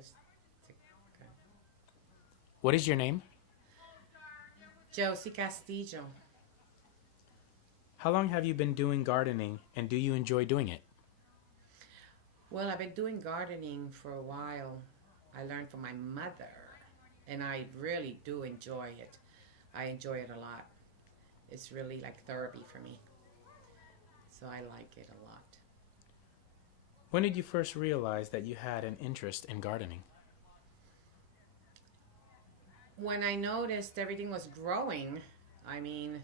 Just okay. What is your name? Josie Castillo. How long have you been doing gardening and do you enjoy doing it? Well, I've been doing gardening for a while. I learned from my mother, and I really do enjoy it. I enjoy it a lot. It's really like therapy for me, so I like it a lot. When did you first realize that you had an interest in gardening? When I noticed everything was growing, I mean,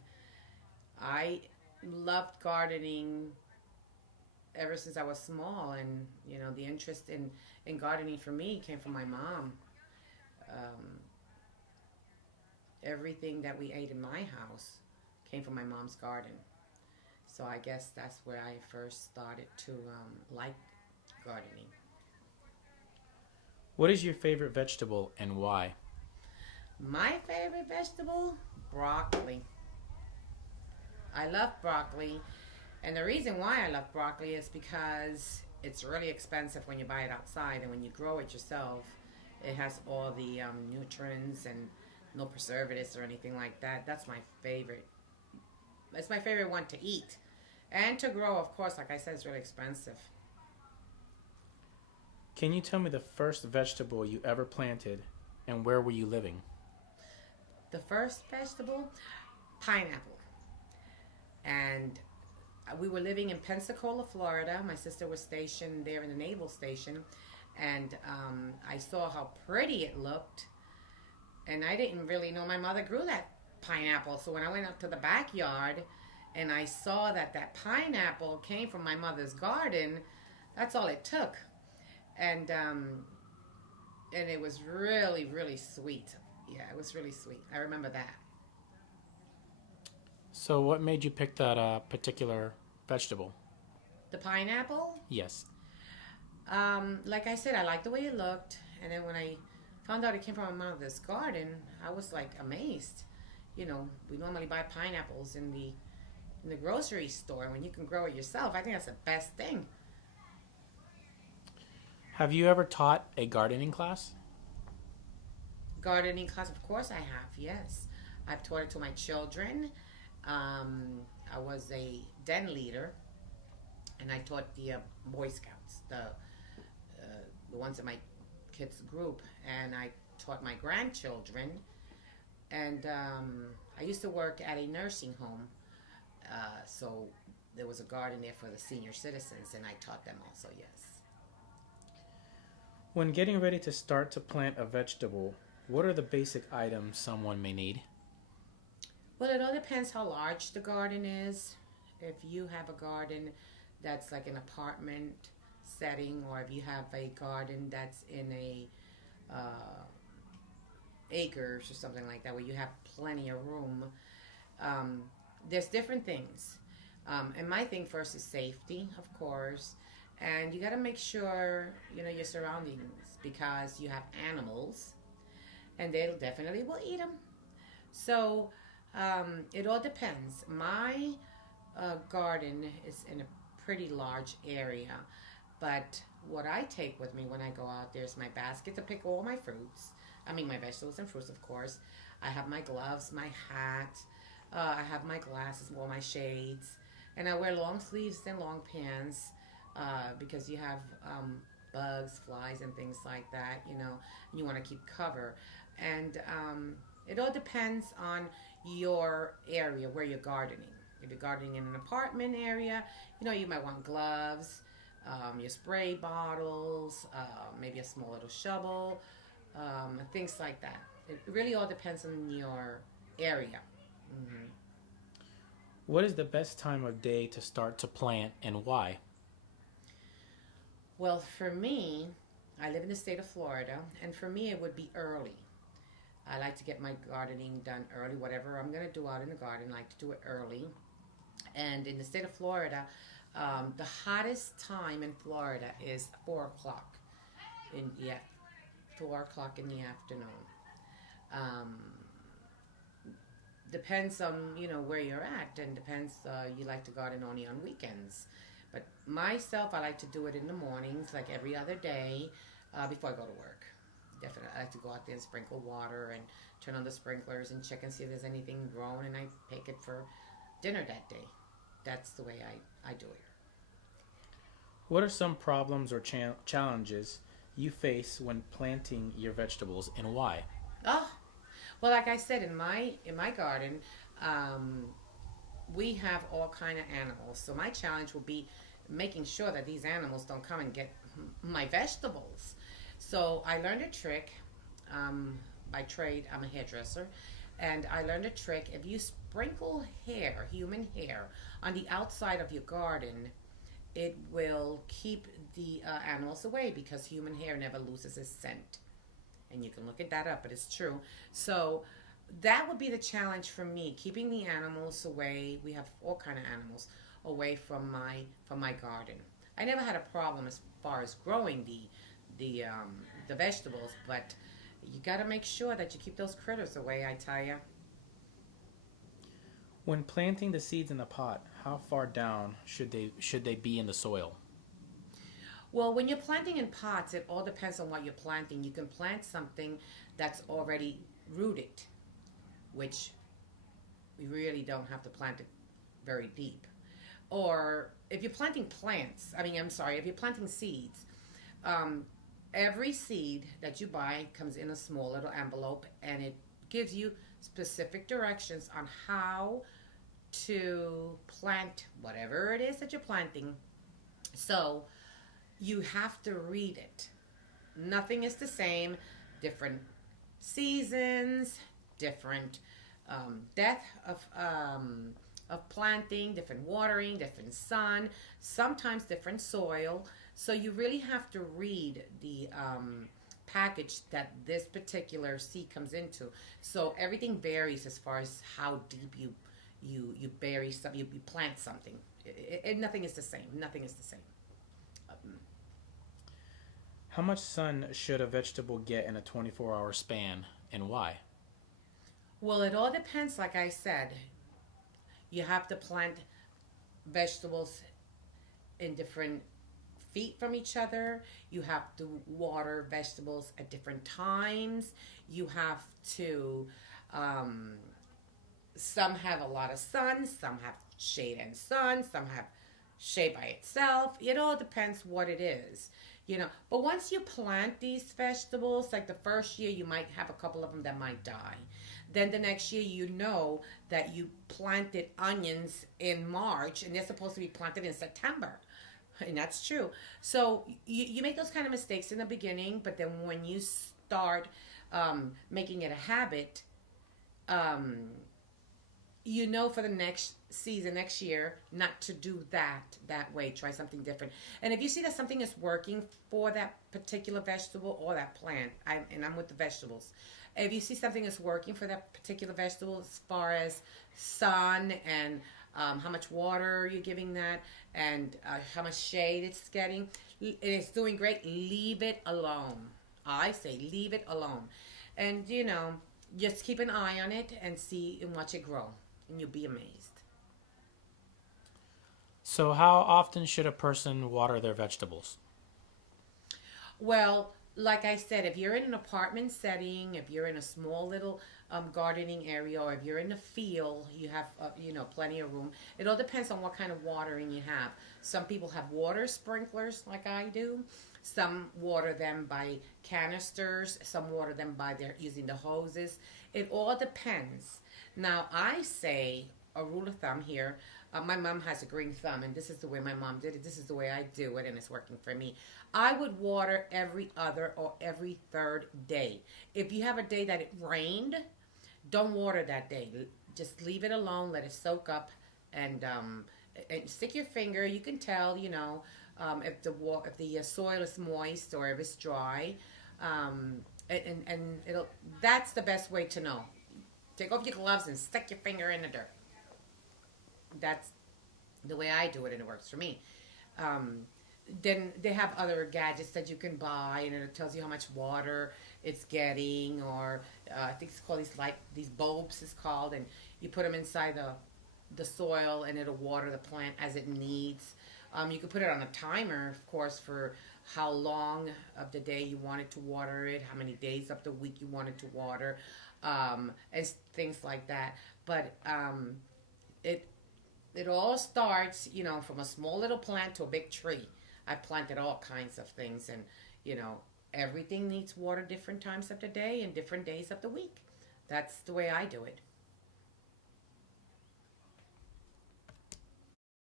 I loved gardening ever since I was small, and the interest in gardening for me came from my mom. Um, Everything that we ate in my house came from my mom's garden. So I guess that's where I first started to like gardening. What is your favorite vegetable and why? My favorite vegetable, broccoli. I love broccoli, and the reason why I love broccoli is because it's really expensive when you buy it outside, and when you grow it yourself, it has all the nutrients and no preservatives or anything like that. That's my favorite. It's my favorite one to eat and to grow. Of course, like I said, it's really expensive. Can you tell me the first vegetable you ever planted and where were you living? The first vegetable, pineapple, and we were living in Pensacola, Florida. My sister was stationed there in the naval station, and I saw how pretty it looked, and I didn't really know my mother grew that pineapple. So when I went up to the backyard and I saw that that pineapple came from my mother's garden, that's all it took, and it was really really sweet. Yeah, it was really sweet. I remember that. So, what made you pick that particular vegetable? The pineapple, Yes. like I said, I liked the way it looked, and then when I found out it came from my mother's garden, I was like amazed. We normally buy pineapples in the grocery store. When you can grow it yourself, I think that's the best thing. Have you ever taught a gardening class? Gardening class, of course, I have. Yes, I've taught it to my children. Um, I was a den leader, and I taught the Boy Scouts, the ones in my kids group, and I taught my grandchildren. And I used to work at a nursing home, so there was a garden there for the senior citizens, and I taught them also. Yes. When getting ready to start to plant a vegetable, what are the basic items someone may need? Well, it all depends how large the garden is. If you have a garden that's like an apartment setting, or if you have a garden that's in a uh, acres or something like that, where you have plenty of room, um, there's different things. And my thing first is safety, of course, and you got to make sure your surroundings, because you have animals, and they definitely will eat them. So it all depends. My garden is in a pretty large area, but what I take with me when I go out there is my basket to pick all my fruits. I mean, my vegetables and fruits, of course. I have my gloves, my hat. I have my glasses, all my shades, and I wear long sleeves and long pants because you have bugs, flies, and things like that. And you want to keep cover, and it all depends on your area where you're gardening. If you're gardening in an apartment area, you might want gloves, your spray bottles, maybe a small little shovel, things like that. It really all depends on your area. Hmm. What is the best time of day to start to plant and why? Well, for me, I live in the state of Florida, and for me, it would be early. I like to get my gardening done early. Whatever I'm going to do out in the garden, I like to do it early. And in the state of Florida, the hottest time in Florida is 4 o'clock in the 4 o'clock in the afternoon. Um, Depends on where you're at, and depends you like to garden only on weekends. But myself, I like to do it in the mornings, like every other day. before I go to work. Definitely, I like to go out there and sprinkle water and turn on the sprinklers and check and see if there's anything grown, and I pick it for dinner that day. That's the way I do it. What are some problems or challenges you face when planting your vegetables, and why? Oh, well, like I said, in my garden, um, we have all kind of animals. So my challenge will be making sure that these animals don't come and get my vegetables. So I learned a trick. By trade, I'm a hairdresser, and I learned a trick. If you sprinkle hair, human hair, on the outside of your garden, it will keep the animals away because human hair never loses its scent. And you can look at that up, but it's true. So that would be the challenge for me, keeping the animals away. We have all kind of animals away from my garden. I never had a problem as far as growing the vegetables, but you got to make sure that you keep those critters away. I tell you. When planting the seeds in the pot, how far down should they be in the soil? Well, when you're planting in pots, it all depends on what you're planting. You can plant something that's already rooted, which we really don't have to plant it very deep. Or if you're planting plants, I'm sorry, if you're planting seeds, um, every seed that you buy comes in a small little envelope, and it gives you specific directions on how to plant whatever it is that you're planting. So you have to read it. Nothing is the same. Different seasons, different depth of planting, different watering, different sun, sometimes different soil. So you really have to read the package that this particular seed comes into. So everything varies as far as how deep you bury some, you plant something. Nothing is the same. Nothing is the same. How much sun should a vegetable get in a 24-hour span, and why? Well, it all depends. Like I said, you have to plant vegetables in different feet from each other. You have to water vegetables at different times. You have to, some have a lot of sun, some have shade and sun, some have shade by itself. It all depends what it is. But once you plant these vegetables, like the first year, you might have a couple of them that might die. Then the next year, that you planted onions in March, and they're supposed to be planted in September. And that's true. So you make those kind of mistakes in the beginning, but then when you start making it a habit, for the next season, next year, not to do that way. Try something different. And if you see that something is working for that particular vegetable or that plant, I'm with the vegetables. If you see something is working for that particular vegetable as far as sun and how much water you're giving that and how much shade it's getting, and it's doing great, leave it alone. I say leave it alone. And, just keep an eye on it and see and watch it grow. And you'll be amazed. So how often should a person water their vegetables? Well, like I said, if you're in an apartment setting, if you're in a small little gardening area, or if you're in a field, you have plenty of room. It all depends on what kind of watering you have. Some people have water sprinklers like I do. Some water them by canisters. Some water them by using the hoses. It all depends. Now, I say a rule of thumb here. My mom has a green thumb, and this is the way my mom did it. This is the way I do it, and it's working for me. I would water every other or every third day. If you have a day that it rained, don't water that day. Just leave it alone. Let it soak up, and stick your finger. You can tell, if the soil is moist or if it's dry, and that's the best way to know. Take off your gloves and stick your finger in the dirt. That's the way I do it, and it works for me. Then they have other gadgets that you can buy, and it tells you how much water it's getting, or I think it's called these bulbs is called, and you put them inside the soil, and it'll water the plant as it needs. You could put it on a timer, of course, for how long of the day you wanted to water it, how many days of the week you wanted to water, and things like that. But it it all starts, from a small little plant to a big tree. I've planted all kinds of things, and you know, everything needs water different times of the day and different days of the week. That's the way I do it.